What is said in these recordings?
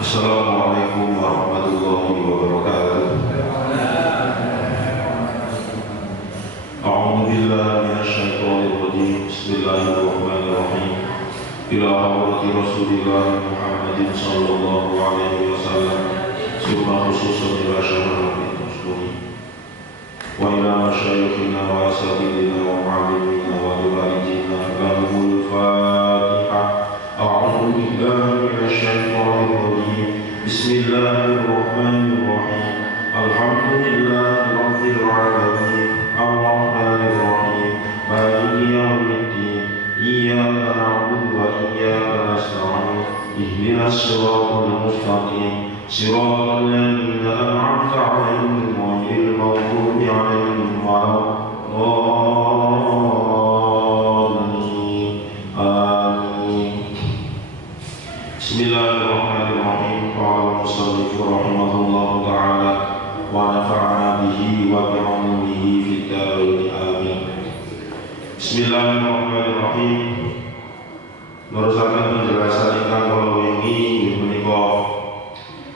Assalamualaikum warahmatullahi wabarakatuh. A'udzu billahi minasyaitonir rajim. Bismillahirrahmanirrahim. Ila hadrati Rasulillah Muhammadin sallallahu alaihi wasallam. Subhana khususan ila syarafil muslimin. Wa ila masyayikhina wa asatidina wa mu'allimina wa walidina lahumul Fatihah. A'udzu billahi minasyaitonir rajim. Bismillahirrahmanirrahim. Alhamdulillahi rabbil alamin. Ar-Rahmanir Rahim. Maliki yaumiddin. Iyyaka na'budu wa iyyaka nasta'in. Ihdinas siratal mustaqim. Siratal ladzina an'amta 'alaihim ghairil maghdubi 'alaihim waladdallin. Amin. Bismillahirrahmanirrahim. Qala musannif rahimahullahu ta'ala wa nafa'ana bihi wa bi'ulumihi fid dharain amin. Bismillahirrahmanirrahim. Merusakan penjelasan ingkang kula wingi menika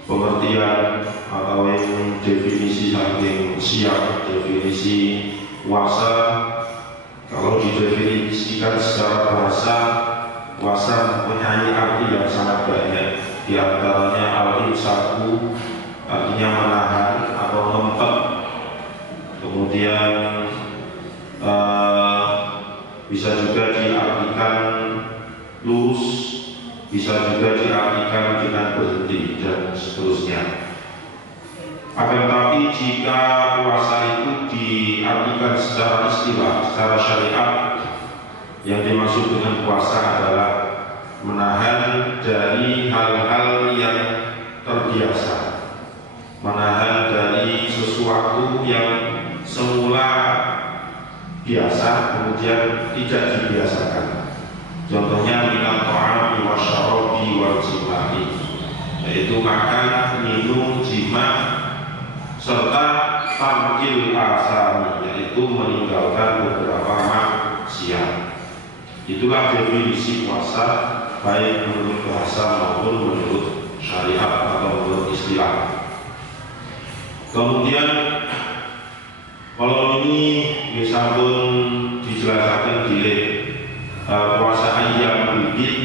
pengertian atau definisi saking siap definisi puasa. Kalau didefinisikan secara bahasa, puasa mempunyai arti yang sangat banyak. Di antaranya al-imsaku, artinya menahan atau ngempet. Kemudian bisa juga diartikan lurus, bisa juga diartikan dengan berhenti dan seterusnya. Akan tetapi jika puasa itu diartikan secara istilah, secara syariat, yang dimaksud dengan puasa adalah menahan dari hal-hal yang terbiasa, menahan dari sesuatu yang semula biasa kemudian tidak dibiasakan. Contohnya minat ta'ami wa syarabi wa jima'i, yaitu makan, minum, jima serta tarkil asami, yaitu meninggalkan beberapa maksiat. Itulah definisi puasa, baik menurut bahasa maupun menurut syariat atau menurut istilah. Kemudian kalau ini bisa pun dijelaskan di puasa ayyamul bid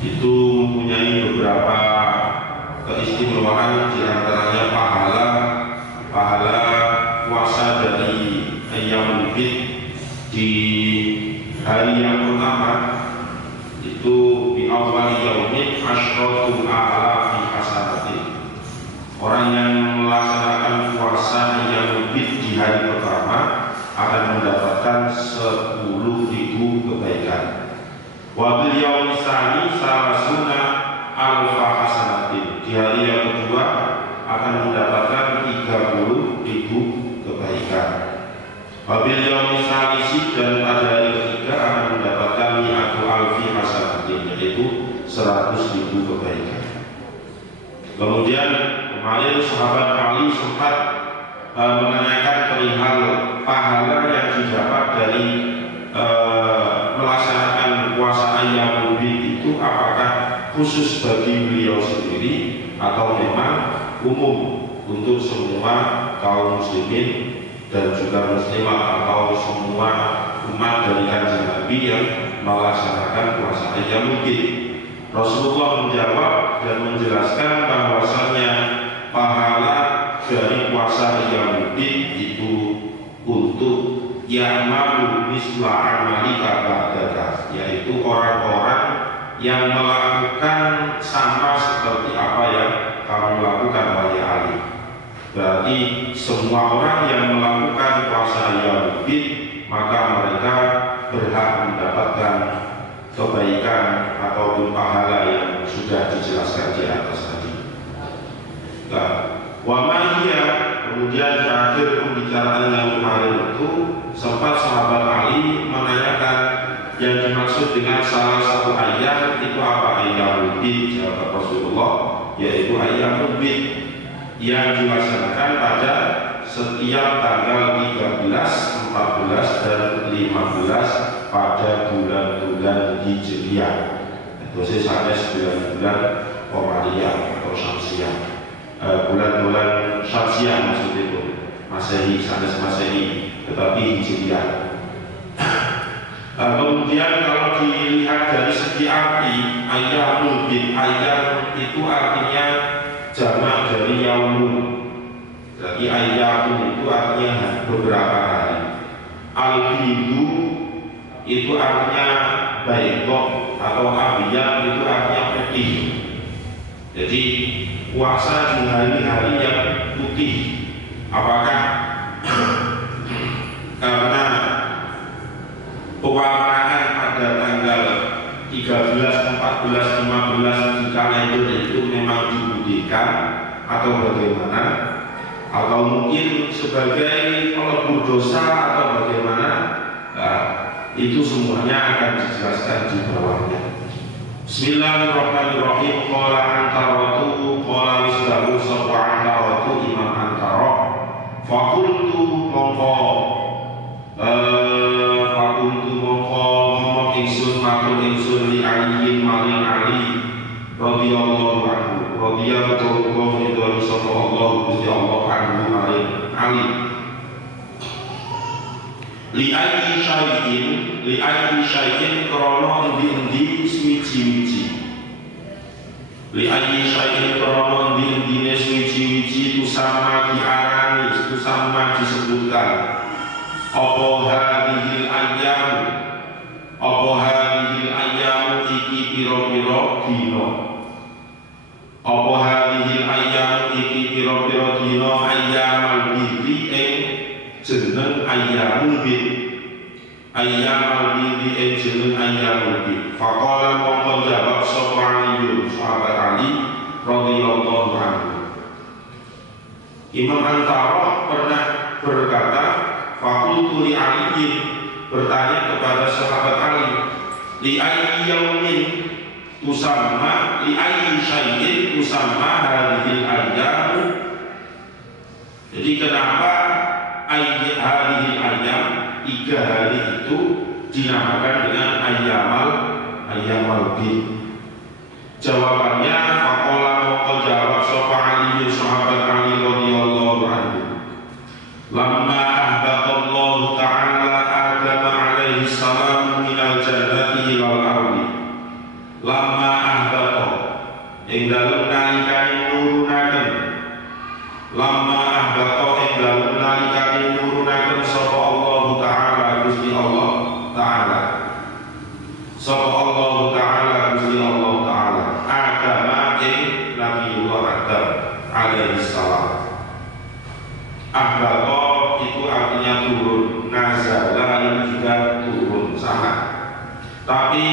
itu mempunyai beberapa keistimewaan, diantaranya pahala puasa dari ayyamul bid di hari yang pertama itu di awal yaumin asyratul alafi hasanatin. Orang yang melaksanakan puasa ayyamul bid di hari pertama akan mendapatkan 10.000 kebaikan. Wabil yaumil tsani salasuna alfa hasanatin. Di hari yang kedua akan mendapatkan 30.000 kebaikan. Wabil yaumil tsalisi, dan pada hari ketiga akan mendapatkan mi'atu alfi hasanatin, yaitu 100.000 kebaikan. Kemudian kemarin sahabat Ali sempat menanyakan perihal pahala yang didapat dari melaksanakan puasa ayyamul bid itu apakah khusus bagi beliau sendiri atau memang umum. untuk semua kaum muslimin dan juga muslimah atau semua umat dari Kanjeng Nabi yang melaksanakan puasa Ayyamul Bid. Rasulullah menjawab dan menjelaskan bahwasanya pahala dari puasa Ayyamul Bid itu untuk ya'malu misla amalika ba'daka, yaitu orang-orang yang melakukan sama seperti apa yang kamu lakukan wahai Ali. Berarti semua orang yang melakukan puasa Ayyamul Bid maka mereka berhak mendapatkan kebaikan ataupun pahala yang sudah dijelaskan di atas tadi. Nah, wa ma hiya, kemudian terakhir pembicaraan yang kemarin itu sempat sahabat Ali menanyakan yang dimaksud dengan salah satu ayat itu apa. Ayyamul Bid, jawab Rasulullah, yaitu Ayyamul Bid yang dilaksanakan pada setiap tanggal 13, 14 dan 15 pada bulan-bulan Hijriah. Itu sampai bulan-bulan Qamariyah atau Syamsiah, bulan-bulan Syamsiah maksud itu, Masehi, sanes Masehi, tetapi Hijriah. Kemudian kalau dilihat dari segi arti Ayyamul Bid, ayyam itu artinya jamak dari yaumun. Jadi ayyamun itu artinya beberapa hari. Al-bidu itu artinya baydok atau abiyat itu artinya putih. Jadi puasa di hari-hari yang putih. Apakah karena pewarnaan pada tanggal 13, 14, 15 di kalender itu memang dibudihkan atau bagaimana, atau mungkin sebagai pelebur dosa atau bagaimana, nah, itu semuanya akan dijelaskan di bawahnya. Bismillahirrahmanirrahim. Qala antaratu qala wisdahu sabwa antaratu imam antara fakultu mongko ngomong ingsun matur ingsun li aliyin maring Ali radhiyallahu anhu, radhiyallahu ridwan sapa Allah Gusti Allah anhu maring Ali. Li ayyi syai'in krana endi-endi suwiji-wiji. Li ayyi syai'in krana endi-endine suwiji-wiji tu sama diarani, tu sama disebutkan. Apa hadhil ayyam, apa hadhil ayyam iki pira-pira dina. Apa hadhil ayyam iki pira-pira dina Ayyamul Bid ing jeneng Ayyamul Bid. Ayyamul Bid ing jeneng Ayyamul Bid. Faqala mongko jawab sapa Ali, sahabat Ali radhiyallahu anhu. Imam Antara pernah berkata, fakultu li aliyin, bertanya kepada sahabat Ali, li ayyi yaumin tusamma, li ayyi syai'in tusamma hadhil ayyam. Jadi kenapa hadhil ayyam, 3 hari itu dinamakan dengan Ayyamul Bid? Jawabannya faqala mongko jawab sapa Ali sahabat Ali radhiyallahu anhu, lamma ahbaqallahu ta'ala Adam alaihi salam minal jannati ilal ardi. Lamma ahbaqa ing dalem nalikane nurunaken, lamma ahbaqa ing dalem nalikane nurunaken sapa Allah Ta'ala Gusti Allah Ta'ala, sapa Allah Ta'ala Gusti Allah Ta'ala Adam ing Nabiullah Adam alaihi salam. Ahbaqa itu artinya turun, nazala ini juga turun sama. Tapi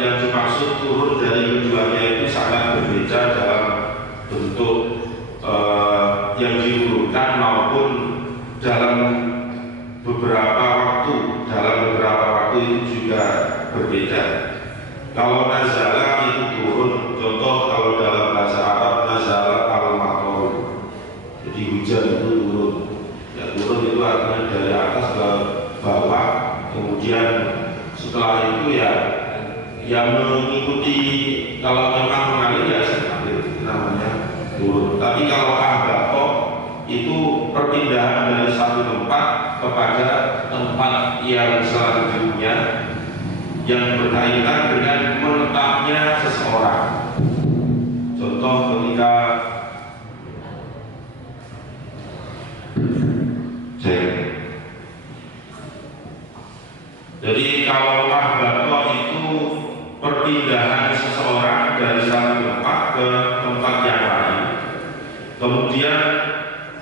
yang dimaksud turun dari keduanya itu sangat berbeda dalam bentuk yang diurutkan maupun dalam beberapa waktu itu juga berbeda. Kalau nazala itu turun, contoh kalau dalam bahasa Arab nazala al-matar, jadi hujan itu turun. Ya, turun itu artinya dari atas ke bawah, kemudian setelah itu ya mengikuti, kalau memang mengalir ya mengalir, itu namanya turun. turun. Tapi kalau Al-Baqo itu perpindahan dari satu tempat kepada tempat yang selanjutnya yang berkaitan dengan menetapnya seseorang. Contoh ketika jadi kalau Al-Baqo itu perpindahan seseorang dari satu tempat ke tempat yang lain. Kemudian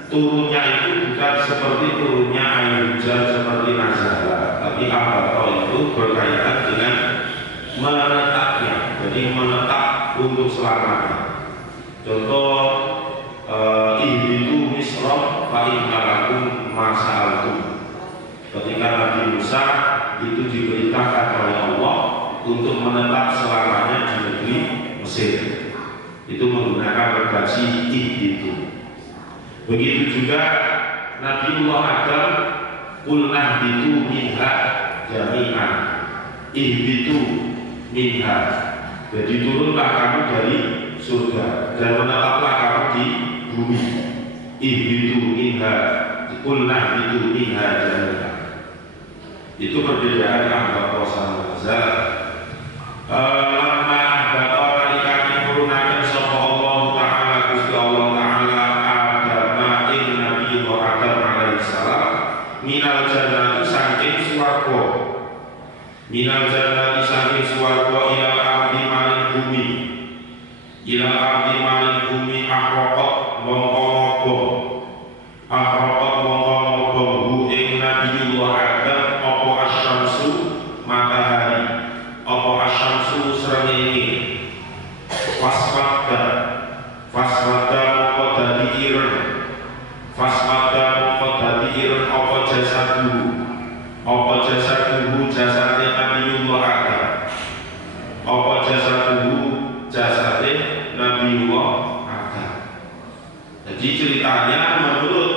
turunnya itu bukan seperti turunnya air hujan seperti nazala, tapi Al-Baqo itu berkaitan dengan menetapnya, jadi menetap untuk selamanya. Contoh ihbitu misra fa inna lakum ma sa'altum. Ketika Nabi Musa itu diperintahkan oleh Allah untuk menetap selamanya di negeri Mesir, itu menggunakan redaksi ihbitu. Begitu juga Nabiullah Adam, qulna ihbitu minha jami'an, ihbitu minha, jadi turunlah kamu dari surga dan menetaplah kamu di bumi. Ihbitu minha, qulna ihbitu minha jami'an. Itu perbedaan Al-Baqo sama Nazala. Lama Al-Baqo nalikane nurunaken sapa Allah Ta'ala Gusti Allah Ta'ala Adam ing Nabi Adam alaihi salam minal jannati saking swarga. Minal jannati saking swarga ila ardi maring bumi. Ila ardi maring bumi ahraqat mongko ngobo. Ahraqat mongko ngobo hu ing Nabiullah Adam apa asyamsu matahari, apa asyamsu srengenge. Faswadda mongko dadi ireng. Faswadda mongko dadi ireng apa jasaduhu. Apa jasaduhu jasade Nabiullah Adam. Apa jasaduhu jasade Nabiullah Adam. Jadi ceritanya menurut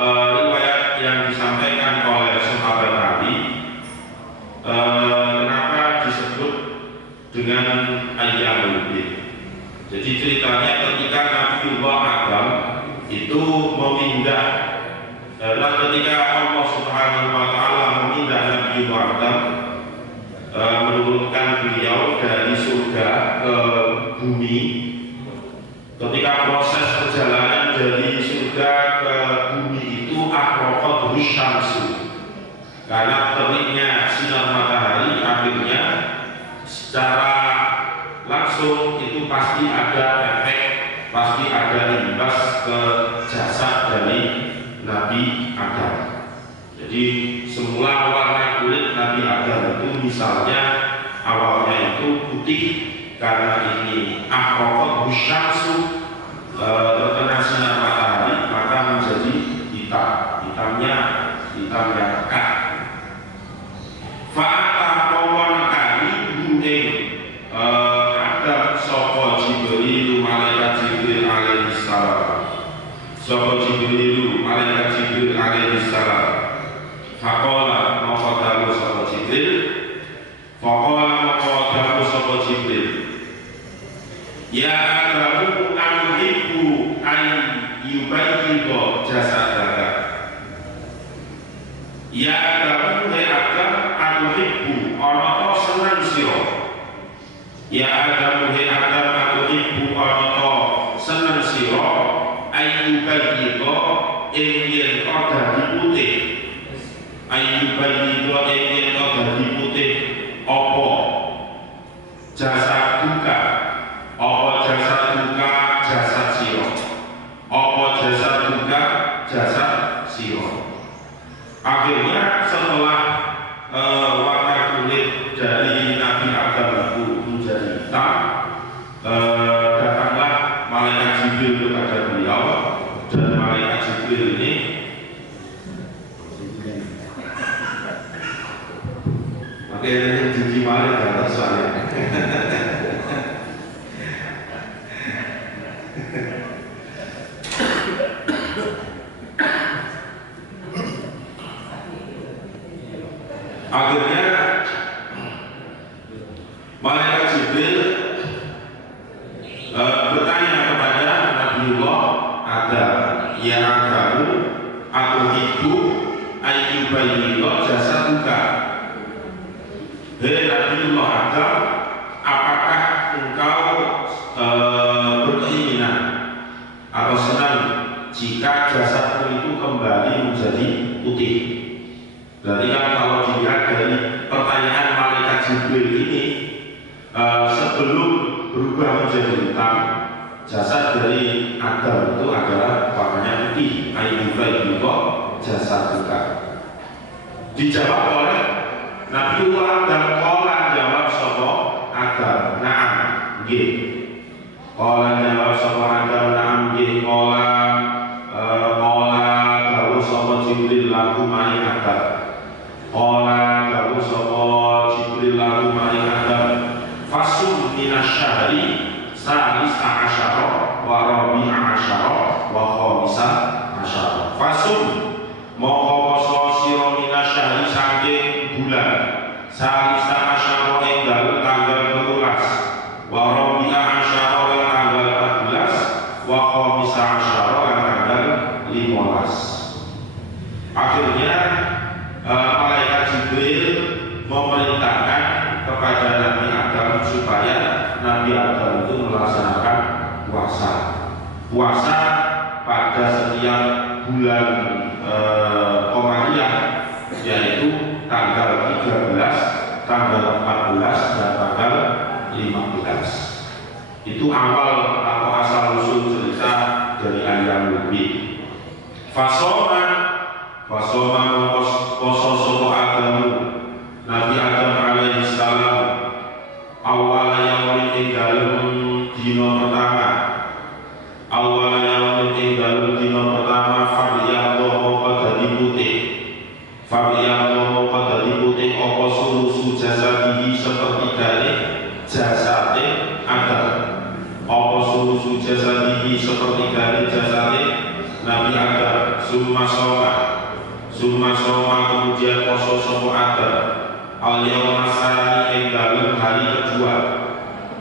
riwayat yang disampaikan oleh sahabat Nabi, kenapa disebut dengan Ayyamul Bid. Jadi ceritanya ketika Nabiullah Adam itu memindah, dan ketika Allah Subhanahu wa Ta'ala memindah Nabiullah Adam, menurunkan beliau dari surga ke bumi. Ketika proses perjalanan dari surga ke bumi itu ahraqat syamsu, karena teriknya sinar matahari akhirnya secara langsung itu pasti ada efek, pasti ada imbas ke jasad dari Nabi Adam. Jadi semula warna kulit Nabi Adam itu misalnya awalnya itu putih, karena ini ahraqat syamsu, terkena sinar matahari maka menjadi hitam, hitamnya hitam yang pekat. Fa'ata kawan kali ing Adam sapa Jibril malaikat Jibril alaihi salam. Sapa Jibril malaikat Jibril alaihi salam. Faqala maka dawuh sapa Jibril. Faqala maka dawuh sapa Jibril. Ya Adamu anhibbu an yubayyidu jasadaka. Ya Adamu he Adam anhibbu ana ta seneng sira. Ya Adamu he Adam anhibbu ana ta seneng sira ayyubayyidu ing yen dadi putih. Ayyubayyidu ing yen dadi putih apa jasad duka. Apa jasad duka jasad siro. Apa jasad duka jasad siro. Akhirnya setelah warna kulit dari Nabi Adam itu menjadi hitam, datanglah malaikat Jibril kepada beliau, dan malaikat Jibril ini makanya jadi malaikat atas saya. Akhirnya malaikat Jibril bertanya kepada Nabiullah ada ya kamu aku itu ayyubayyidha jasaduka. Hei Nabiullah Adam, apakah engkau berkeinginan atau senang jika jasadmu itu kembali menjadi putih? Berarti kan kalau dilihat dari pertanyaan malaikat Jibril ini, sebelum berubah menjadi hitam, jasad dari Adam itu adalah warnanya putih. Ayyubayyidha jasaduka. Dijawab oleh Nabiullah Adam. Qala jawab sapa Adam, na'am nggih. Qala jawab sapa Adam, na'am nggih. Qala dawuh sapa Jibril lahu maring Adam. Qala dawuh sapa Jibril lahu maring Adam, fasum minasyahri salisa asyara wa rabi'a asyara wa khamisa asyara. Fasum mongko poso sira minasyahri saking bulan salisa asyara ing dalem tanggal 13, wa rabi'a asyara ing tanggal 14, wa khamisa asyara ing tanggal 15. Akhirnya malaikat Jibril memerintahkan kepada Nabi Adam supaya Nabi Adam itu melaksanakan puasa pada setiap bulan Qamariyah, yaitu tanggal 13, tanggal 14 dan tanggal 15. Itu awal atau asal usul cerita dari ayam lebih. Fasoma poso sopo Adamu, Nabi Adam alaihi salam, awal yang ing dalem dina pertama. Awal yang ing dalem dina pertama, Fabiyallah mongko dadi putih. Fabiyallah mongko dadi putih apa sulusu jasadihi sepertigane jasade Adam. Apa sulusu jasadihi sepertigane jasade Nabi Adam. Summa soma kemudian poso sopo Adam. Al-yawma sani ing dalem hari kedua.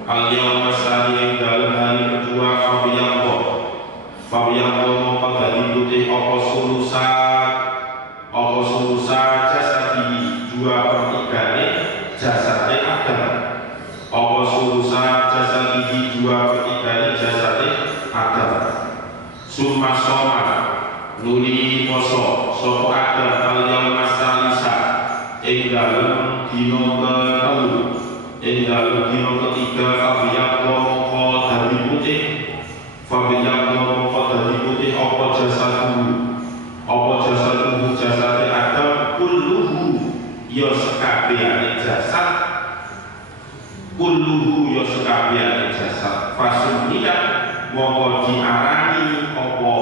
Al-yawma sani ing dalem hari kedua. Fabiyallah mongko dadi putih apa sulusa jasadihi 2/3 jasade Adam. Apa sulusa jasadihi 2/3 jasade Adam. Summa soma nuli poso sopo Adam al-yawma salisa ing dalem dina ketelu. Ing dalem dina ketiga Fabiyallah mongko dadi putih. Fabiyallah mongko dadi putih apa jasaduhu jasade Adam. Kulluhu ya sekabehane jasad. Kulluhu ya sekabehane jasad. Fasumiyah mongko diarani apa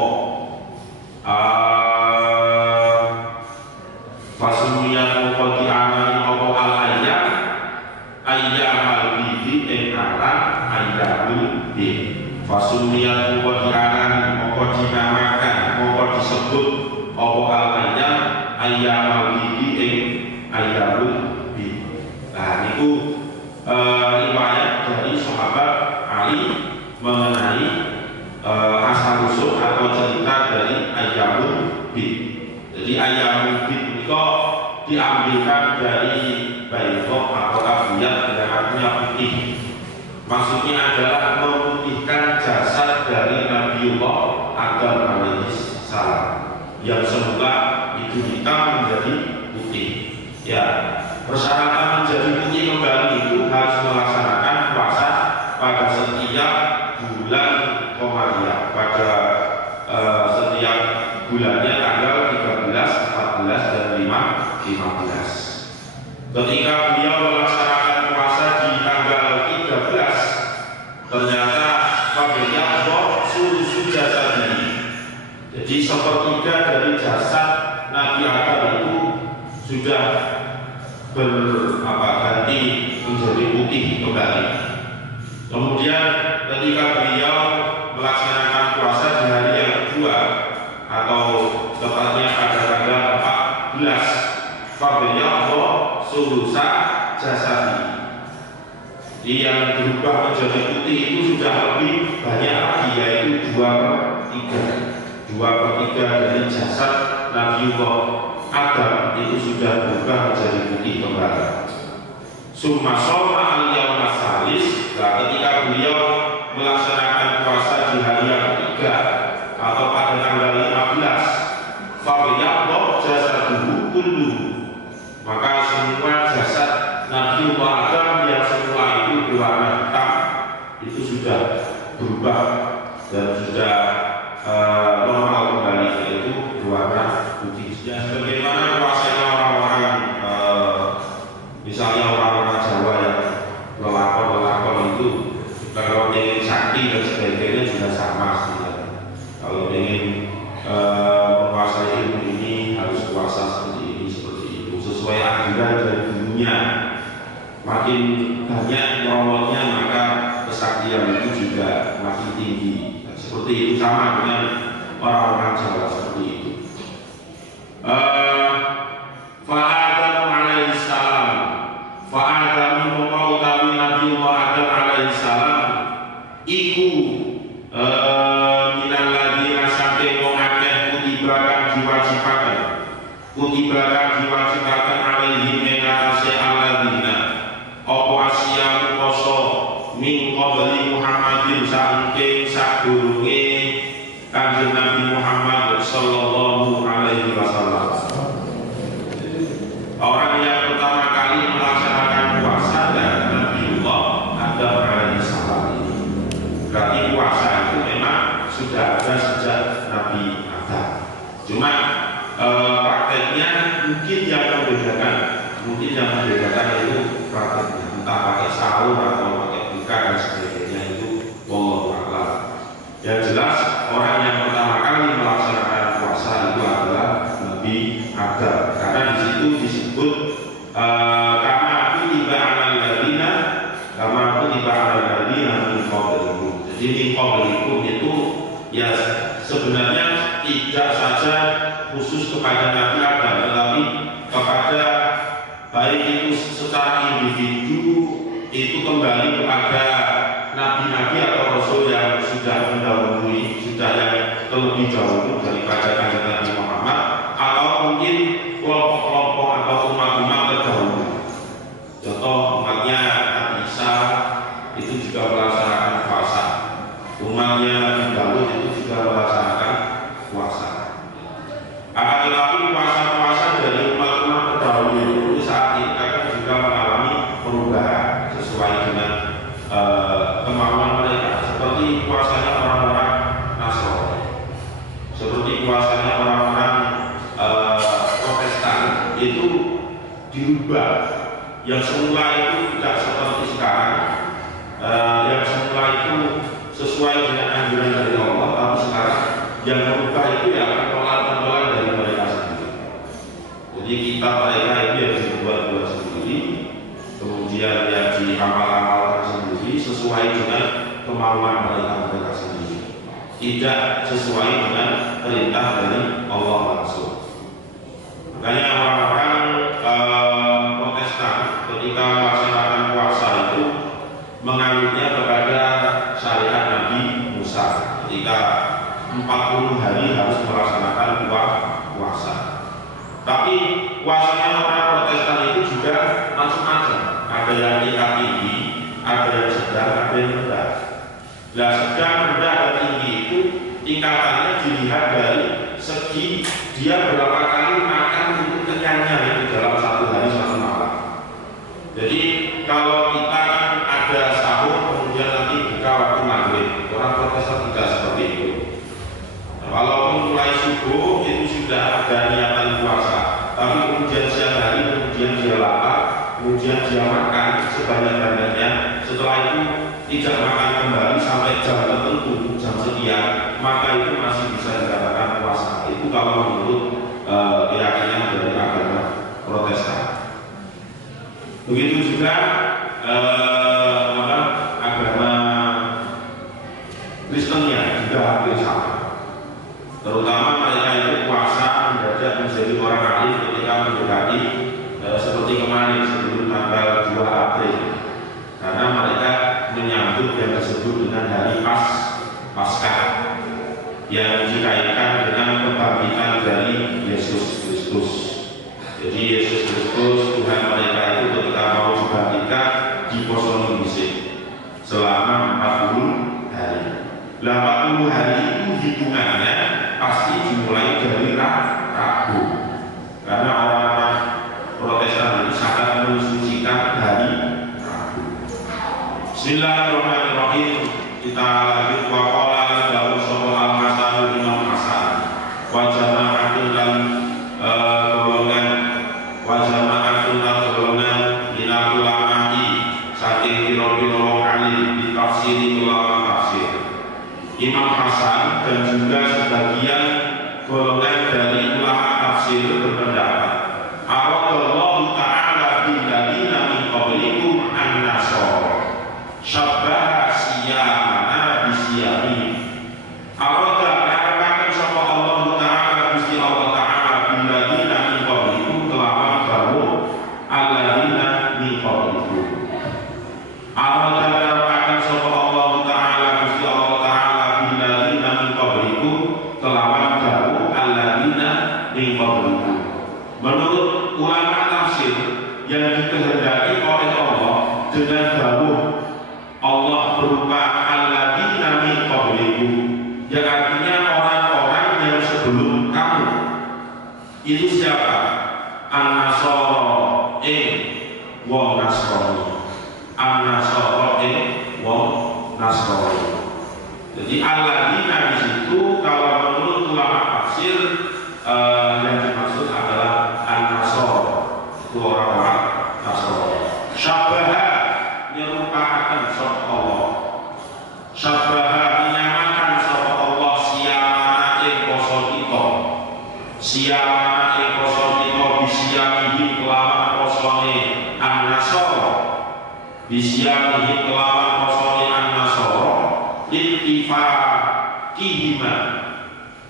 fasumiyah mongko diarani apa al-ayyam ayyamal bidi ing aran ayyamul bid. Fasumiyah mongko diarani mongko dinamakan mongko disebut apa al-ayyam ayyamal bidi ing ayyamul bid. Nah niku riwayat dari sahabat Ali mengenai asal usul atau cerita dari ayyamul bid. Jadi ayyamul bid itu diambilkan dari baydha atau abiyat yang artinya putih. Maksudnya adalah memutihkan jasad dari Nabiullah Adam alaihi salam yang semula itu hitam menjadi putih. Ya, persyaratan menjadi putih kembali itu harus melaksanakan puasa pada setiap bulan Qamariyah, pada setiap bulannya tanggal 13, 14 dan 15. Ketika beliau melaksanakan puasa di tanggal 13, ternyata Fabiyallah sulusu jasadihi. Jadi sepertiga dari jasad Nabi Adam itu sudah ganti menjadi putih kembali. Kemudian ketika beliau melaksanakan puasa di hari yang kedua atau tepatnya pada tanggal 14, Fabiyallah sulusa jasadi. Yang berubah menjadi putih itu sudah lebih banyak lagi, yaitu 2/3 1/3, 2/3 dari jasad Nabiullah Adam itu sudah berubah menjadi putih kembali. Summa shoma al-yawma salis, ketika beliau melaksanakan puasa di hari yang ketiga atau pada tanggal 15, fabyadda jasaduhu kulluhu, maka semua jasad Nabiullah Adam yang semula itu berwarna hitam itu sudah berubah dan sudah normal kembali, yaitu berwarna putih. Ya, sebagaimana puasanya orang-orang misalnya orang-orang Jawa yang lelakon itu, kalau ingin sakti dan sebagainya juga sama sebenarnya. Kalau ingin menguasai ilmu ini harus puasa seperti ini, seperti itu, sesuai anjuran dari gurunya. Makin banyak nomornya maka kesaktian itu juga makin tinggi. Seperti itu, sama dengan orang-orang Jawa seperti itu. Fa'adamu alaihi salam, fa'adamu mengutawi Nabiullah Adam alaihi salam iku minal ladina saking wong akeh kutibakan diwajibakan alaihi mengatasi alladina apa asyamu koso min qabli Muhammadin saking sadurunge Kanjeng Nabi Muhammad sallallahu alaihi wasallam. Orang yang pertama kali melaksanakan puasa dan Nabiullah Adam alaihi salam ini, berarti puasa itu memang sudah ada sejak Nabi Adam. Cuma prakteknya mungkin yang membedakan itu prakteknya, entah pakai sahur atau pakai buka dan sebagainya, itu wallahu a'lam. Yang jelas orang yang pertama kali melaksanakan puasa itu adalah Nabi Adam, karena di situ disebut kama kutiba 'alal ladzina min qablikum. Jadi min qablikum itu ya sebenarnya tidak saja khusus kepada Nabi Adam, tetapi kepada baik itu secara individu itu kembali kepada nabi-nabi atau rasul yang sudah mendahului, sudah yang terlebih dahulu daripada Kanjeng Nabi Muhammad, atau mungkin kelompok-kelompok atau umat-umat terdahulu. Contoh umatnya Nabi Isa itu juga melaksanakan puasa, umatnya Nabi Daud itu juga melaksanakan puasa. Akan tetapi puasa-puasa dari umat-umat terdahulu itu saat ini akan juga mengalami perubahan sesuai dengan kemauan mereka, seperti puasanya orang-orang Nasrani, seperti puasanya orang-orang Protestan itu dirubah. Yang semula itu tidak seperti sekarang, yang semula itu sesuai dengan anjuran dari Allah, tapi sekarang yang berubah itu ya pentolan-pentolan dari mereka sendiri. Jadi kita mereka itu yang dibuat-buat sendiri, kemudian yang diramal-ramalkan sendiri sesuai dengan kemauan mereka sendiri, tidak sesuai dengan perintah dari Allah langsung. Makanya orang-orang Protestan ketika melaksanakan puasa itu menganutnya kepada syariat Nabi Musa, ketika 40 hari harus melaksanakan puasa. Tapi puasanya orang Protestan itu juga macam-macam. Ada yang tingkat tinggi, ada yang sedang, ada yang rendah. Nah, sedang, rendah, dan tinggi itu tingkatannya dilihat dari segi dia berapa kali makan untuk kenyangnya itu dalam satu hari satu malam. Jadi kalau kita kan ada sahur kemudian nanti buka waktu maghrib, orang Protestan tidak seperti itu. Walaupun mulai subuh itu sudah ada niatan puasa, tapi kemudian siang hari kemudian dia lapar, kemudian dia makan sebanyak-banyaknya, setelah itu tidak makan kembali sampai jam tertentu, jam sekian, maka itu masih bisa dikatakan puasa. Itu kalau menurut keyakinan dari agama Protestan. Begitu juga agama Kristennya juga hampir sama. Terutama mereka itu puasa mendadak menjadi orang alim ketika mendekati seperti kemarin sebelum tanggal 2 April, karena mereka menyambut yang disebut dengan hari Paskah, yang yang dikaitkan dengan kebangkitan dari Yesus Kristus. Jadi Yesus Kristus Tuhan mereka itu ketika mau dibangkitkan dikosongi dhisik selama 40 hari. 80 hari itu hitungannya pasti dimulai dari Rabu, karena orang-orang Protestan itu sangat mensucikan hari Rabu. Bismillahirrahmanirrahim. Kita lanjut waqala Daud Sopo al-Hasan Imam Hasan wa jama'atun dan golongan wa jama'atun dan golongan minal ulama'i saking piro-piro alim di tafsir ulama tafsir. Imam Hasan dan juga sebagian golongan dari ulama tafsir berpendapat Aradallahu ta'ala billadina min qablikum an-nasara syabbaha siyamana bisiyami. Arada katakan sapa Allah Ta'ala Gusti Allah Ta'ala billadina min qablikum kelawan dawuh alladina min qablikum. Arada katakan sapa Allah Ta'ala Gusti Allah Ta'ala billadina min qablikum kelawan dawuh alladina min qablikum. Menurut ulama tafsir, yang dikehendaki oleh Allah dengan dawuh Allah berupa alladzina min qablikum, yang artinya orang-orang yang sebelum kamu. Itu siapa? An-Nasara wong Nasrani. An-Nasara wong Nasrani. Jadi alladzina di situ kalau menurut ulama tafsir yang dimaksud adalah An-Nasara, itu orang-orang Nasrani. Syabaha nyerupakan sapa Allah, syabaha menyamakan sapa Allah siyamana ing poso kita, siyamana ing poso kita bisiyamihi kelawan posone An-Nasara, bisiyamihi kelawan posone An-Nasara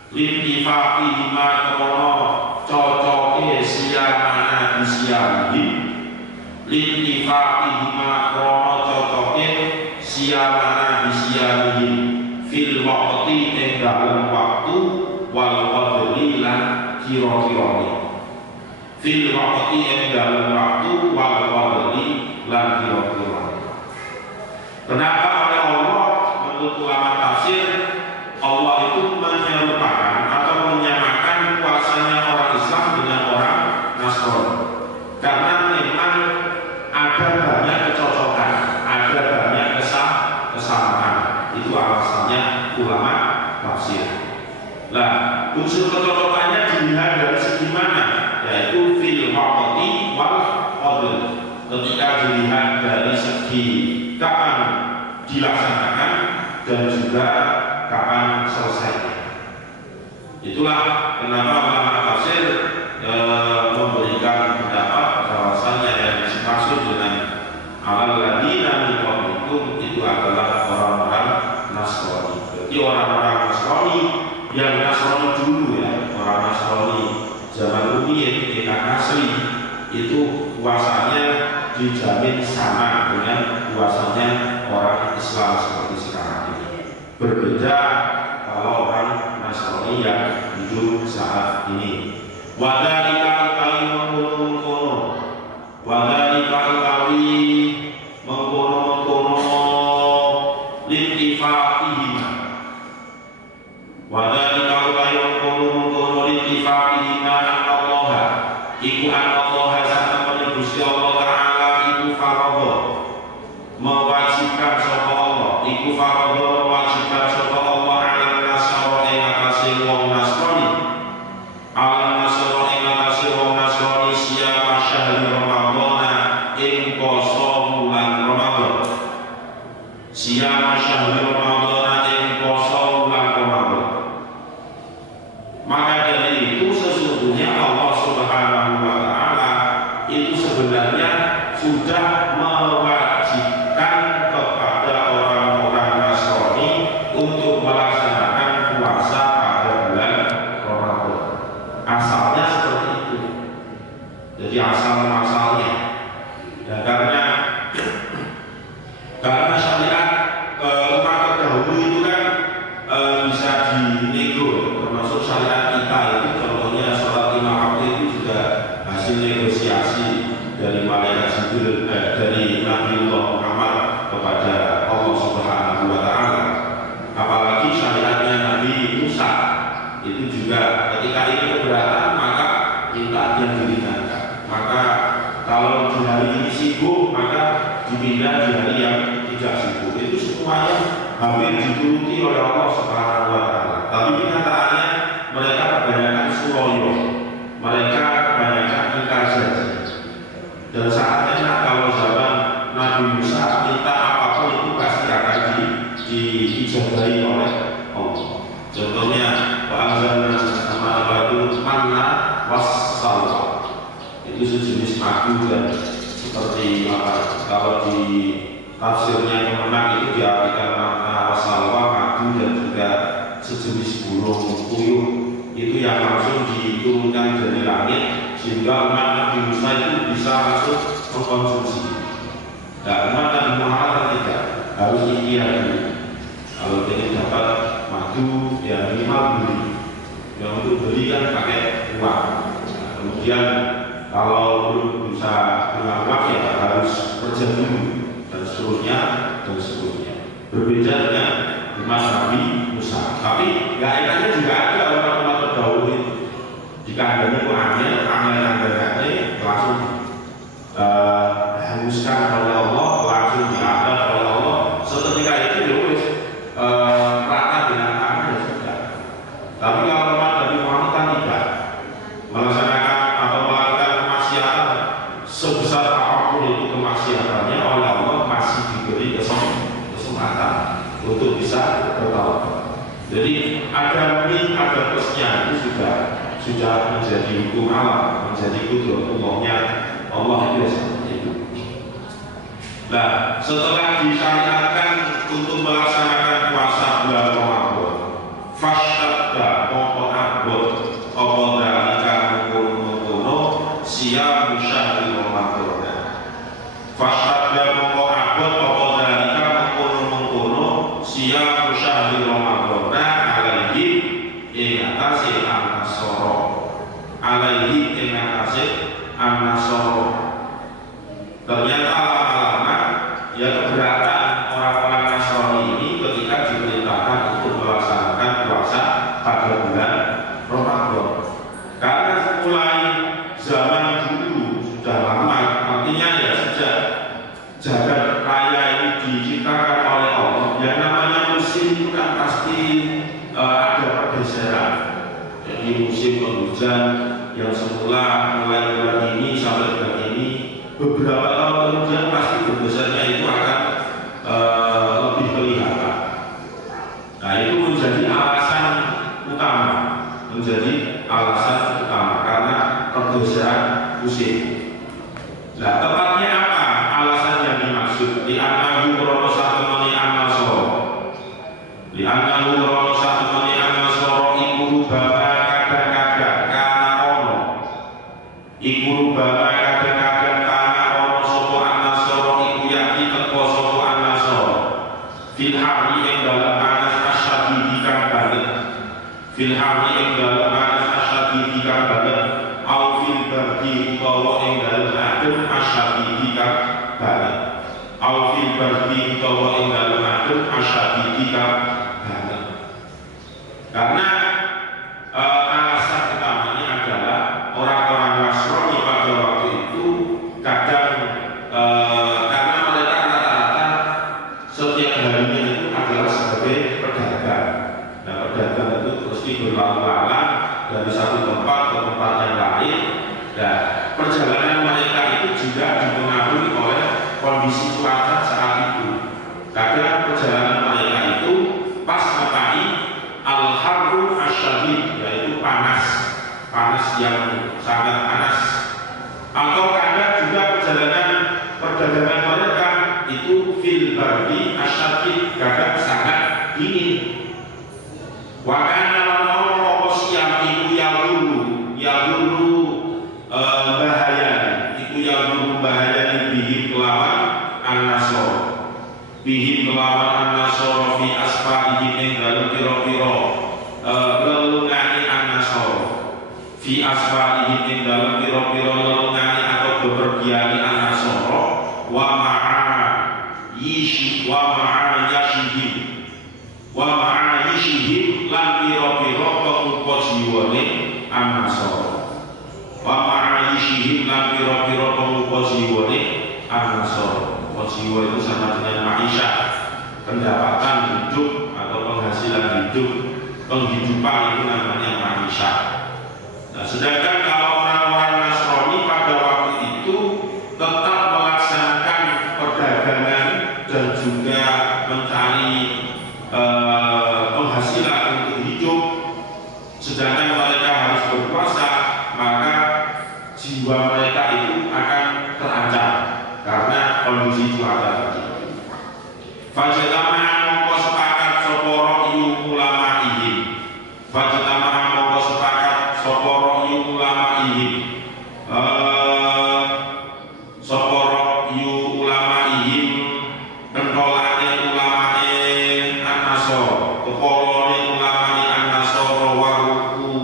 lintifaqihima krono cocoke siyamana bisiyamihi lintifaqihima krono cocoke siyamana bisiyamihi fil waqti ing dalem waktu wal qadri lan kira-kirane. Fil waqti ing dalem waktu wal qadri lan kira-kirane. Kenapa oleh Allah menurut ulama tafsir Allah itu menyerupakan atau menyamakan puasanya orang Islam dengan orang Nasrani? Karena memang ada banyak kecocokan, ada banyak kesamaan. Itu alasannya ulama tafsir. Nah, unsur kecocokannya dilihat dari segi mana? Yaitu fil waqti wal qadr. Ketika dilihat dari segi kapan dilaksanakan dan juga kapan selesai. Itulah kenapa ulama tafsir memberikan pendapat bahwasanya yang dimaksud dengan alladzina min qablikum itu adalah orang-orang Nasrani. Jadi orang-orang Nasrani yang Nasrani dulu ya, orang Nasrani zaman Umayyad ikan asli itu puasanya dijamin sama dengan puasanya orang Islam seperti sekarang ini. Berbeda kalau orang Nasrani yang hidup saat ini. Wadhalika utawi mengkono-mengkono, wadhalika utawi mengkono-mengkono lintifaqihim, wadhalika utawi mengkono-mengkono lintifaqihim Allah iku Allah sana Gusti Allah Ta'ala iku faradha mewajibkan sapa Allah, iku faradha mewajibkan sapa Allah ala nasara ing atase wong Nasrani, ala nasara ing atase wong Nasrani siyama syahri Ramadhan ing poso bulan Ramadan, siyama syahri Ramadhan ing poso bulan Ramadan. Maka dari itu sesungguhnya Allah Subhanahu wa Ta'ala itu sebenarnya sudah mewajibkan kepada orang-orang Nasrani untuk melaksanakan puasa pada bulan Ramadan. Asalnya seperti itu. Jadi asal-asalnya. Ya, karena syariat umat terdahulu itu kan bisa dinego. itu juga ketika ini keberatan maka minta yang diringankan. Maka kalau di hari ini sibuk maka dipindah di hari yang tidak sibuk. Itu semuanya hampir dituruti oleh Allah Subhanahu wa Ta'ala. Tapi kenyataannya mereka kebanyakan suroyo, mereka kebanyakan ingkar janji. Dan saatnya kalau zaman Nabi Musa minta apapun itu pasti akan diijabahi oleh Allah. Contohnya Anzalna itu manna wassalwa, itu sejenis madu dan seperti apa? Kalau di tafsirnya Kemenang itu diartikan manna wassalwa, madu dan juga sejenis burung puyuh itu yang langsung diturunkan dari langit sehingga umat Nabi Musa itu bisa langsung mengkonsumsi. Nah, umat Nabi Muhammad tidak harus ikhtiar dulu. Kalau ingin dapat madu ya minimal beli. Yang untuk beli kan pakai uang. Nah, kemudian kalau belum bisa punya uang ya harus kerja dulu dan seterusnya dan seterusnya. Berbeda dengan umat Nabi Musa. Tapi nggak enaknya juga ada orang-orang terdahulu itu dikandani Qurannya, amal-amalnya langsung dihanguskan oleh Allah, langsung diadab oleh Allah. Seketika itu ya wis rata dengan tangan ya sudah. Tapi kalau umat Nabi Muhammad kan tidak melaksanakan atau melakukan kemaksiatan sebesar apapun itu kemaksiatannya oleh Allah masih diberi kesempatan untuk bisa bertaubat. Jadi ada min, ada plusnya itu sudah menjadi hukum alam, menjadi kudrat umumnya Allah itu seperti itu. Nah, setelah disyariatkan untuk melaksanakan puasa bulan Ramadan, fasyadda mongko abot apa dalika mengkono siyam syahri Ramadan. Fasyadda mongko abot apa dalika mengkono siyam syahri Ramadan alaihi ing atase an-nasara. Alaihi ing atase an-nasara. Ternyata lama-lama ya keberatan orang-orang Nasrani ini ketika diperintahkan untuk melaksanakan puasa pada bulan Ramadan. Karena mulai zaman dulu sudah lama, artinya ya sejak jagat raya ini diciptakan oleh Allah. Yang namanya musim itu kan pasti ada pergeseran. Jadi musim penghujan yang semula mulai bulan ini sampai bulan ini, beberapa tahun kemudian pasti bergesernya itu akan lebih kelihatan. Nah, itu menjadi alasan utama karena pergeseran musim. Nah, tepatnya apa alasan yang dimaksud? Di annahu rono satemani an-nasara. Di annahu rono satemani an-nasara iku rubama kadang-kadang kana ono. Iku rubama kadang-kadang kana ono sapa an-nasara iku yakti teko sapa an-nasara. Fil harri ing dalam panas asyadidi kang banget. Fil harri ing dalam panas asyadidi kang banget. Au fil bardi utawa ing dalam adem asyadidi kang banget. Au fil bardi utawa ing dalam adem asyadidi kang banget. Karena alasan utamanya adalah orang-orang Nasrani pada waktu itu kadang karena mereka rata-rata setiap harinya itu adalah sebagai pedagang. Nah, pedagang itu mesti berlalu-lalang dari satu tempat ke tempat yang lain. Dan perjalanan mereka itu juga dipengaruhi oleh kondisi cuaca saat itu. Kadang perjalanan mereka itu pas matahari al-harru asyadid, yaitu panas yang sangat panas. Atau kadang juga perdagangan mereka itu fil bardi asyadid, kadang sangat dingin. Wakana lan apa siang iku yadulu bahaya, iku yadulu bahaya bihi kelawan an-nasara. Bihi kelawan an-nasara fi asfaihi ing dalem pira-pira lelungane an-nasara. Fi asfaihi ing dalem pira-pira lelungane atau bepergiane an-nasara wa ma'a yashihim lan pira-pira kekumpul jiwane an-nasara wa ma'aishihim lan pira-pira pangrupa jiwane an-nasara. Jiwa itu sama dengan maisha, pendapatan hidup atau penghasilan hidup, penghidupan itu namanya maisha. Nah, sedangkan kalau orang-orang Nasrani pada waktu itu tetap melaksanakan perdagangan dan juga mencari penghasilan untuk hidup, sedangkan mereka harus berpuasa, maka jiwa mereka itu akan terancam karena kondisi cuaca tadi. Fajtama'a mongko sepakat sapa ra'yu ulamaihim. Fajtama'a mongko sepakat sapa ra'yu ulamaihim. Sapa ra'yu ulamaihim pentolane ulamae an-nasara, kepolone ulamae an-nasara waruku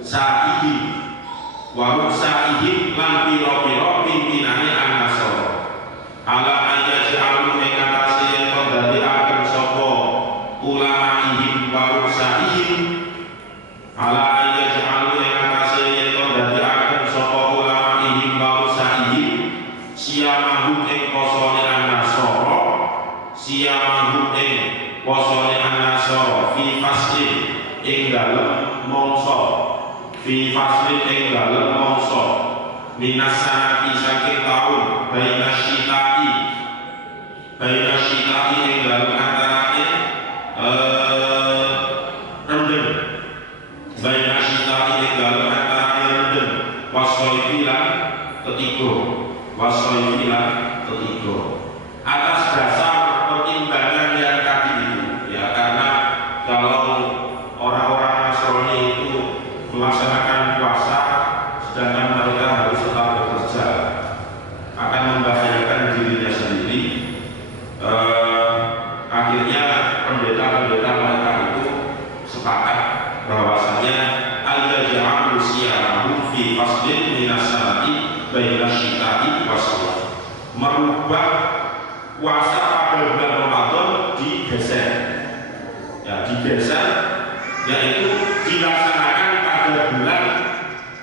saihim. Waruk saihim lan pira-pira pimpinane an-nasara. Ala ayyajalu ing atase yen ndadekaken sapa ulamaihim waruk saihim. Ala ayyajalu ing atase yen ndadekaken sapa ulamaihim waruk saihim siyamahu ing posone an-nasara. Siyamahu ing posone an-nasara fi faslin ing dalem mangsa. Fi faslin ing dalem mangsa minas sanati saking taun baina syita'i ing dalem antarane rendem baina syita'i ing dalem antarane rendem wasoifilan ketiga atas dasar pertimbangan yang tadi itu ya, karena kalau orang-orang Nasrani itu melaksanakan puasa sedangkan mereka harus tetap bekerja akan membahayakan dirinya sendiri. Akhirnya pendeta-pendeta mereka itu sepakat bahwasanya al-ja'alu siyarahu fi faslin minas sanati baina syita'i wasawat, merubah puasa pada bulan Ramadan digeser, yaitu dilaksanakan pada bulan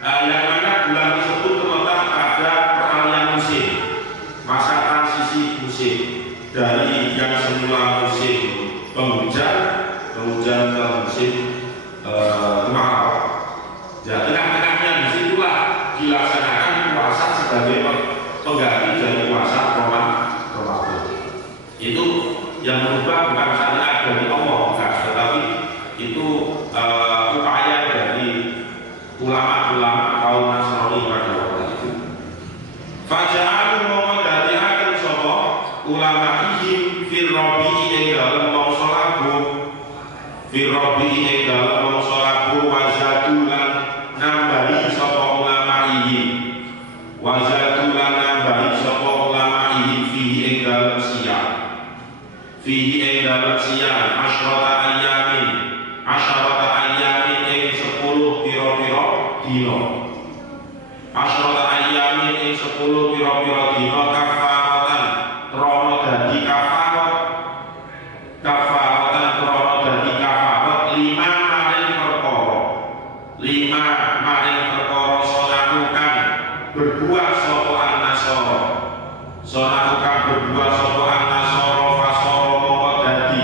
yang mana bulan tersebut terletak pada peralihan musim, masa transisi musim dari yang semula musim penghujan ke musim kemarau. Ya, tengah-tengahnya disitulah dilaksanakan puasa sebagai pengganti dari puasa Ramadan. Itu yang merubah bukan syariat dari Allah, bukan, tetapi itu upaya dari ulama-ulama kaum Nasrani pada waktu itu. Faja'alu mongko dadiaken sapa ulama ihim fir rabi'i ing dalem mangsa lagu, fir rabi'i ing dalem mangsa lagu wazadulan nambahi sapa ulama ihim, wazadulan nambahi sapa ulama ihim fihi ing dalem siang, fihi ing dalem siang asyrata ayyamin, asyrata ayyamin ing 10 pira-pira dina, asyrata ayyamin ing 10 pira-pira dina kafaratan krana dadi kafarat, kafaratan krana dadi kafarat lima maring perkara sonakukan berbuat sapa an-nasara, sonakukan berbuat sapa an-nasara fasara mongko dadi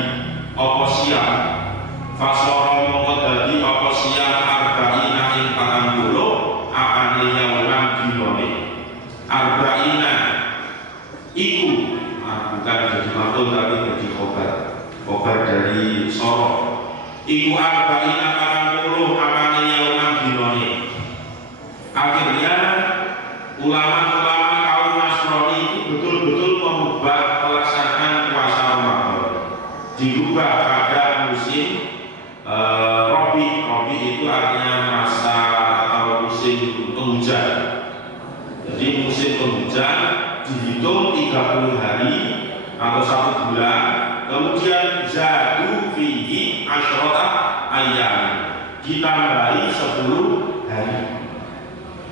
apa siang, fasara mongko dadi apa siang arba'ina ing 40 apane yauman dinane arba'ina iku bukan jadi makhluk tapi jadi khobar dari sorok iku arba'ina 40 apane yauman dinane. Akhirnya ulama-ulama kaum Nasrani itu betul-betul mengubah pelaksanaan puasa Ramadan, dirubah pada musim Robi itu artinya masa atau musim penghujan. Jadi musim penghujan dihitung 30 hari atau 1 bulan, kemudian jadu fihi asyrata ayyam, ditambahi 10 hari.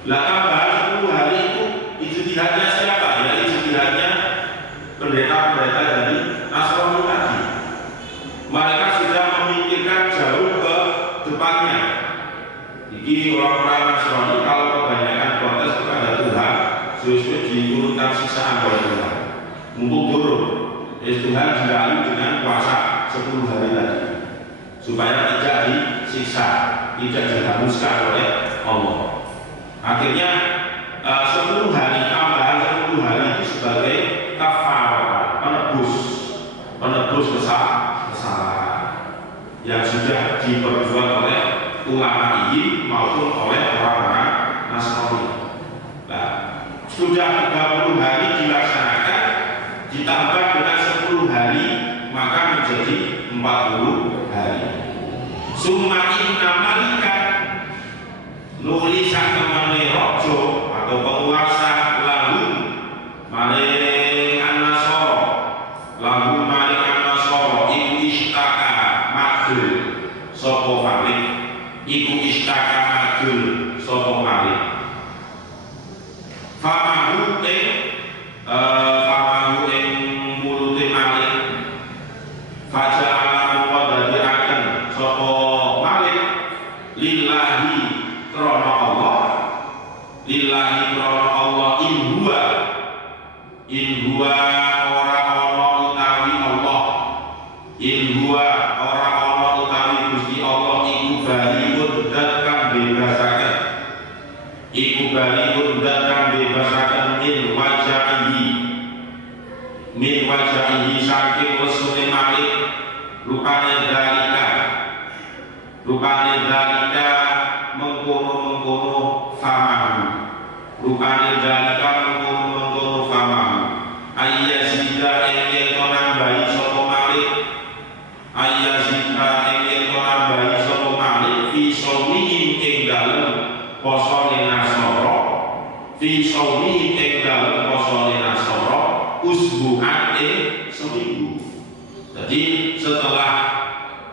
Lah tambahan 10 hari itu ijtihadnya siapa? Ya ijtihadnya pendeta-pendeta dari Nasrani tadi. Mereka sudah memikirkan jauh ke depannya. Ini orang-orang Nasrani kalau kebanyakan protes kepada Tuhan, sesuai diurunkan siksaan oleh Tuhan. Mumpung turun, Tuhan dilalu dengan puasa 10 hari tadi, supaya tidak disiksa, tidak dihanguskan oleh Allah. Akhirnya 10 hari tambahan 10 hari itu sebagai kafarah, penebus kesalahan yang sudah diperbuat oleh ulama ini maupun oleh orang-orang Nasrani. Nah, sudah 30 hari dilaksanakan, ditambah dengan 10 hari, maka menjadi 40 hari. Summa inna malika nulisan temani rojo atau penguasa lalu maling an-nasoro, lalu maling an-nasoro iku ishtaka madul sopo malik, iku ishtaka madul sopo malik. Famahu ing mulute malik, faja'ala mengkodadi akan sopo malik lillahi krono Allah, lillahi krono Allah inhuwa ora ono utawi Allah, inhuwa ora ono utawi Gusti Allah iku baliun dat kang bebasaken, iku baliun dat kang bebasaken min wajahihi saking lesune malik, rupane dalika mengkono famahu, rupane dalika mengkono famahu, ayyazida ing to nambahi sapa malik, ayyazida ing to nambahi sapa malik fi shaumihim ing dalem posone Nasara, fi shaumihim ing dalem posone Nasara usbuhan ing seminggu. Jadi setelah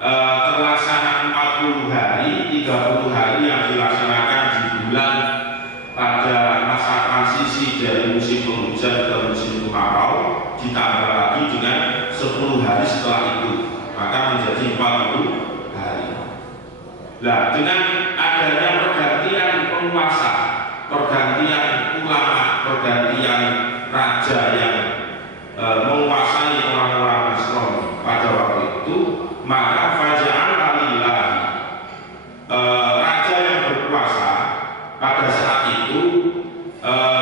terlaksana 40 hari, 30 hari yang dilaksanakan di bulan pada masa transisi dari musim penghujan ke musim kemarau, ditambah lagi dengan 10 hari setelah itu, maka menjadi 40 hari. Nah, dengan adanya pergantian penguasa, pergantian ulama, pergantian raja yang menguasai orang-orang Nasrani pada waktu itu, maka faja'ala lillahi, raja yang berkuasa pada saat itu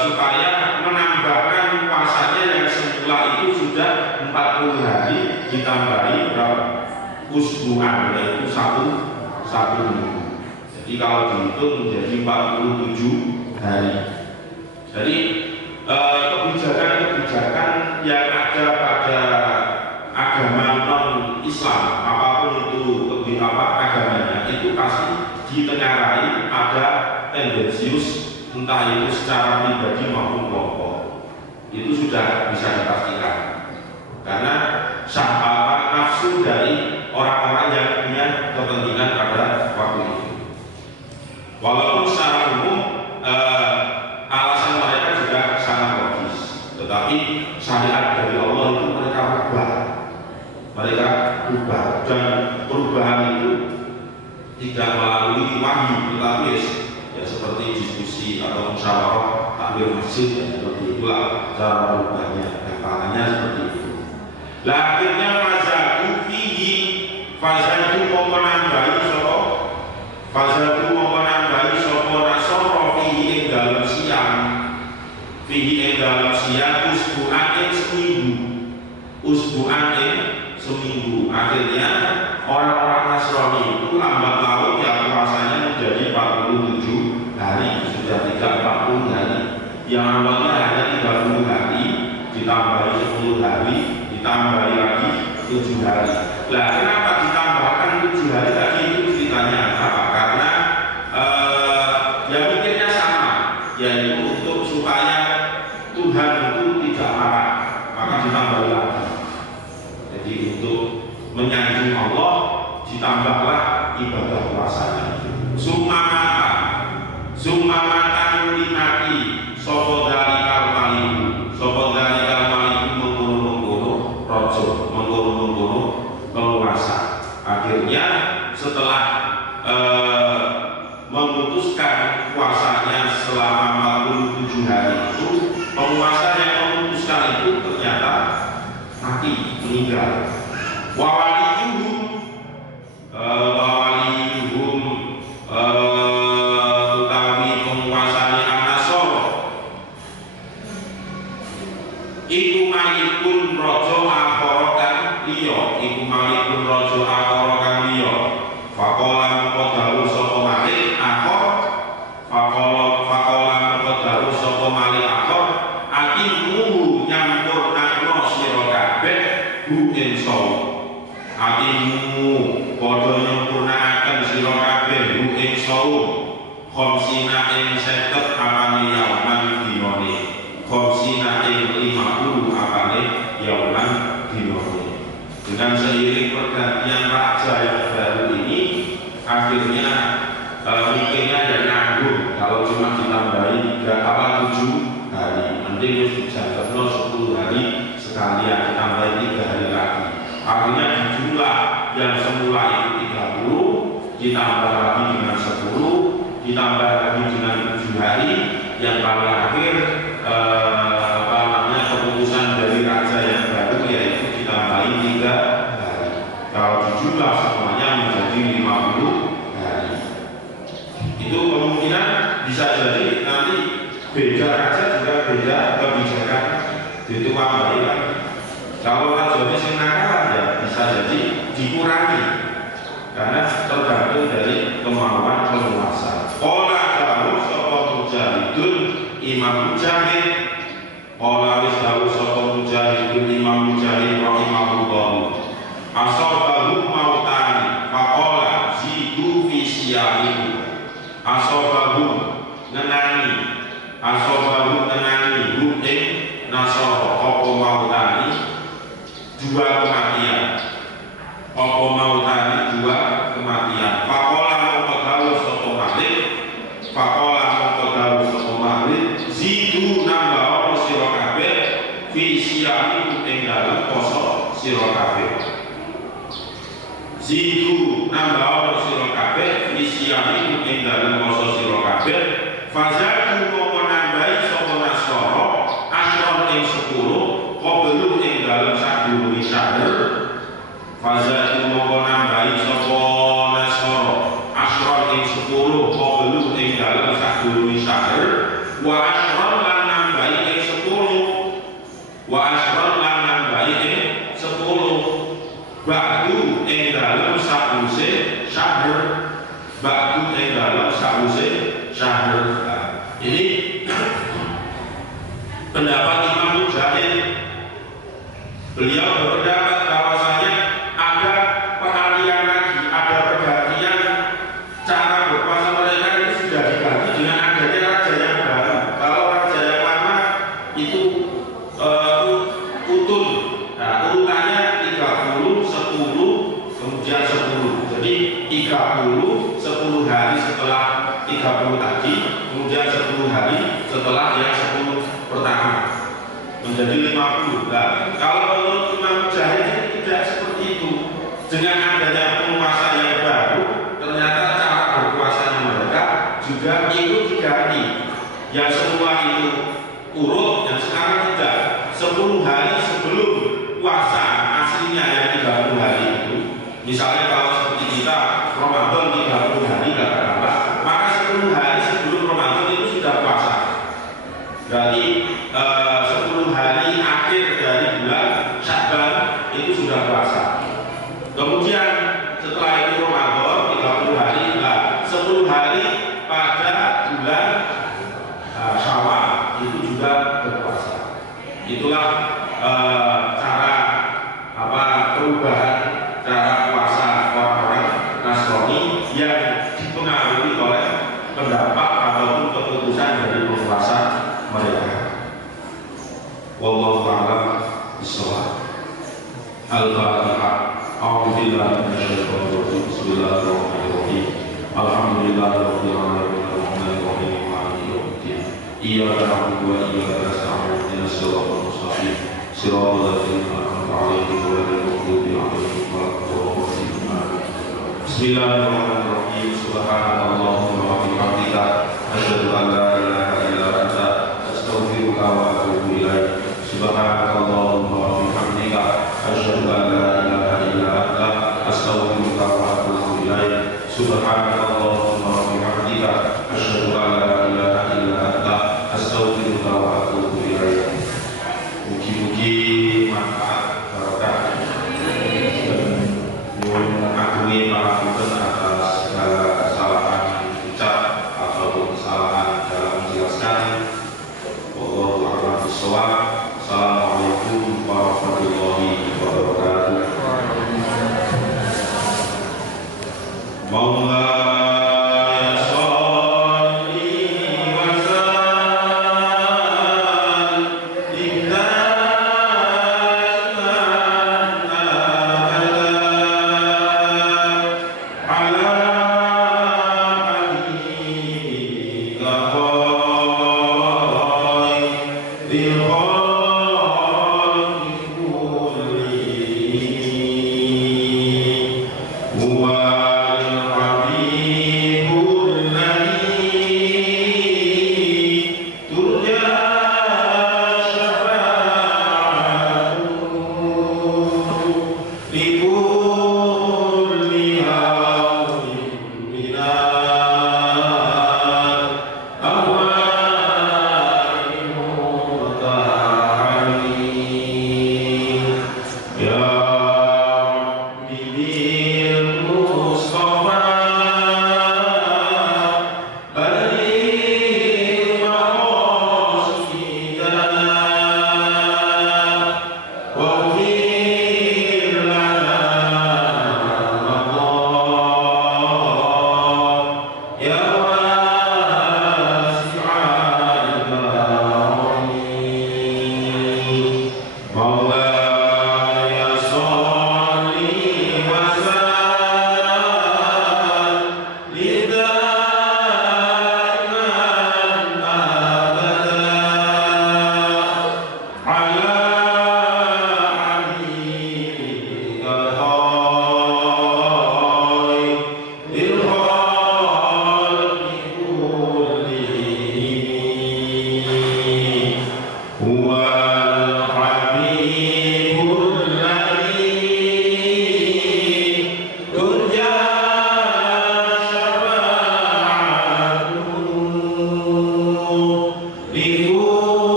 supaya menambahkan puasanya yang semula itu sudah 40 hari ditambahi berapa? Usbu'an, yaitu satu minggu. Jadi kalau dihitung menjadi 47 hari. Jadi kebijakan-kebijakan yang ada pada agama non-Islam, apapun itu agamanya, itu pasti ditengarai ada tendensius, entah itu secara pribadi maupun kelompok. Itu sudah bisa dipastikan, karena nafsu dari orang-orang yang punya kepentingan pada waktu itu. Walaupun secara umum alasan mereka juga sangat logis, tetapi syariat dari Allah itu mereka ubah, dan perubahan itu tidak melalui wahyu, tetapi ya seperti diskusi atau musyawarah takbir masjid, ya, seperti itulah cara berubahnya, gampangannya seperti itu. Lah akhirnya fazadu mau menambahi sopo nasoro fihi ing dalam siang usbu'an ing seminggu. Akhirnya orang-orang Nasrani itu lambat laun yang puasanya menjadi 47 hari, sudah tidak 40 hari. Yang awalnya hanya 30 hari, ditambahi 10 hari, ditambahi lagi 7 hari. Lah kenapa ditambahkan 7 hari tadi? Itu ceritanya apa? Karena ya mikirnya sama, yaitu untuk supaya Tuhan itu tidak marah, maka ditambah lagi. Jadi untuk menyanjung Allah, ditambahlah ibadah puasanya. Summa mata nulimati sopo dari kalmaliku mengkono rojo, mengkono penguasa. Akhirnya setelah memutuskan puasanya selama 47 hari itu, penguasa yang memutuskan itu ternyata mati, meninggal. Wawaliyuhum utawi penguasanya An-Nasara iku malikun raja akhara kang liya, iku malikun raja akhara kang liya. Faqala maqadahu sapa malik akhar, faqala maqadahu sapa malik akhar, atimu nyampurnakno sira kabeh hu ing saum. Atimu padha nyampurnakaken sira kabeh hu ing saum. Khamsina ing 50 apane yauman dinane. Khamsina ing 50 apane yauman dinane. Dengan seiring pergantian raja yang baru ini, akhirnya mikirnya dari nanggung kalau cuma ditambahi 7 hari, mending harus dijatuhkan 10 hari sekalian, ditambahi 3 hari lagi. Akhirnya dijumlah yang semula itu 30, ditambah lagi dengan 10, ditambah lagi dengan 7 hari, yang paling akhir keputusan dari raja yang baru yaitu ditambahi 3 hari. Kalau dijumlah semuanya menjadi 50 hari. Itu kemungkinan bisa jadi nanti beda raja juga beda kebijakan itu tambahan. Kalau rajanya sing nakal ya bisa jadi dikurangi karena tergantung dari kemauan penguasa. Qala dawuh sapa Mujahidun Imam Mujahid, qala wis dawuh sapa Mujahidun Imam Mujahid rahimahullah, asabahu mautan faqala zidu fi siyamihi. Asabahu ngenani, asabahu ngenani hu ing nasara apa mautani 2 kematian, apa mautani 2 kematian. Faqala maqadahu sapa malik, faqala maqadahu sapa malik, zidu nambah sira kabeh fi siyamihi ing dalem poso sira kabeh. Zidu nambah sira kabeh fi siyamihi ing dalem poso sira kabeh. Fazadu moko nambahi sapa Nasara asyron ing 10 qablu ing dalem sadurunge syahr. Fazadu moko nambahi sapa Nasara asyron ing 10 qablu ing dalem sadurunge syahr. Wa asyron lan nambahi ing 10, wa asyron lan nambahi ing 10 ba'du ing dalem sakwise syahr, ba'du ing dalem sakwise syahr. Ini pendapat Imam Mujahid. Beliau berpendapat bahwasanya ada peralihan lagi, ada pergantian cara berpuasa mereka itu sudah diganti dengan adanya raja yang baru. Kalau raja yang lama itu utun, nah, urutannya 30, 10, kemudian 10. Jadi 30, 10 hari setelah 30 tadi, kemudian 10 hari setelah yang 10 pertama menjadi 50. Nah, kalau menurut Imam Mujahid tidak seperti itu. Dengan adanya penguasa yang baru, ternyata cara berpuasanya mereka juga ikut diganti. Yang semula itu urut, yang sekarang tidak. 10 hari sebelum puasa aslinya yang 30 hari itu, misalnya kalau seperti kita Ramadan 30 hari katakanlah, maka 10 hari sebelum Ramadan itu sudah puasa. Berarti 10 hari akhir dari bulan Sya'ban itu sudah puasa. Kemudian setelah itu Ramadan 30 hari, 10 hari pada bulan Syawal itu juga berpuasa. Itulah cara perubahan cara puasa orang-orang Nasrani yang dipengaruhi oleh pendapat ataupun keputusan dari penguasa mereka. Wallahu a'lam bishawab. Al-Fatihah. A'udzubillahi minasyaitonir rajim. Bismillahirrahmanirrahim. Alhamdulillahirabbil alamin arrahmanir rahim maliki yaumiddin. Iyyaka na'budu wa iyyaka nasta'in. Ihdinas siratal mustaqim. Siratal ladzina an'amta 'alaihim ghairil maghdubi 'alaihim waladdallin. Bismillahirrahmanirrahim. Subhanallahumma wa bihamdihi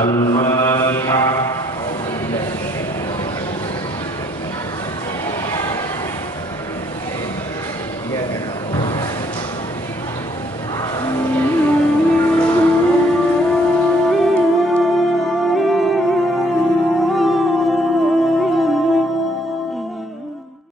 Al-Fatihah.